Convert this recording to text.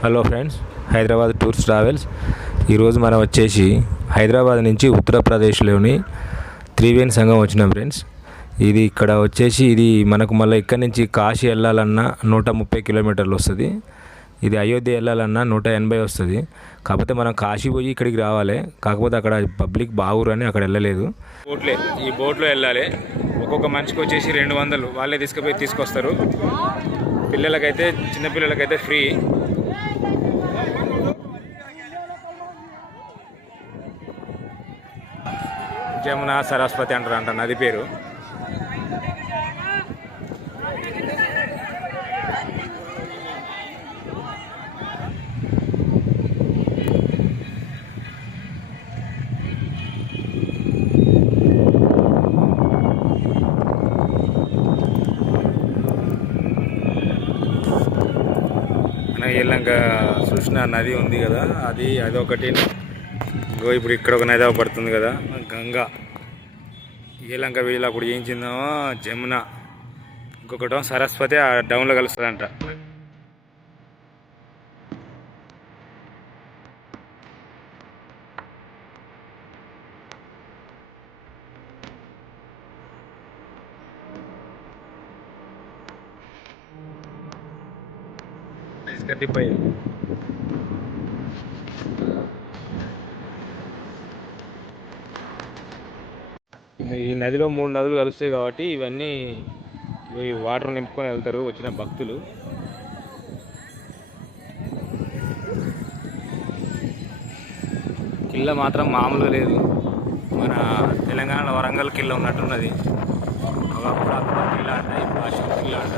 Hello friends, Hyderabad tours travels. ఈరోజు మనం వచ్చేసి హైదరాబాద్ నుంచి ఉత్తరప్రదేశ్లోని త్రివేణి సంగం వచ్చినాం ఫ్రెండ్స్. ఇది ఇక్కడ వచ్చేసి ఇది మనకు మళ్ళీ ఇక్కడి నుంచి కాశీ వెళ్ళాలన్నా 130 కిలోమీటర్లు వస్తుంది. ఇది అయోధ్య వెళ్ళాలన్నా 180 వస్తుంది. కాకపోతే మనం కాశీ పోయి ఇక్కడికి రావాలి. కాకపోతే అక్కడ పబ్లిక్ బాగురని అక్కడ వెళ్ళలేదు. ఈ బోట్లో వెళ్ళాలి. ఒక్కొక్క మనిషికి వచ్చేసి 200 వాళ్ళే తీసుకొస్తారు. పిల్లలకైతే చిన్నపిల్లలకైతే ఫ్రీ. జమున సరస్వతి అంటారంట నది పేరు. ఇల్లంక చూసిన నది ఉంది కదా, అదొకటి. ఇప్పుడు ఇక్కడ ఒక నది పడుతుంది కదా, గంగా. ఏలంక వీళ్ళు అప్పుడు ఏం చిందామో జమున, ఇంకొకటో సరస్వతి ఆ డౌన్లో కలుస్తుందంట. ఈ నదిలో 3 నదులు కలుస్తాయి కాబట్టి ఇవన్నీ వాటర్ నింపుకొని వెళ్తారు వచ్చిన భక్తులు. కిల్ల మాత్రం మామూలుగా లేదు. మన తెలంగాణలో వరంగల్ కిల్ల ఉన్నట్టున్నది. ఒకప్పుడు కిల్ల అంటే ఇప్పుడు కిల్ల అంటారు.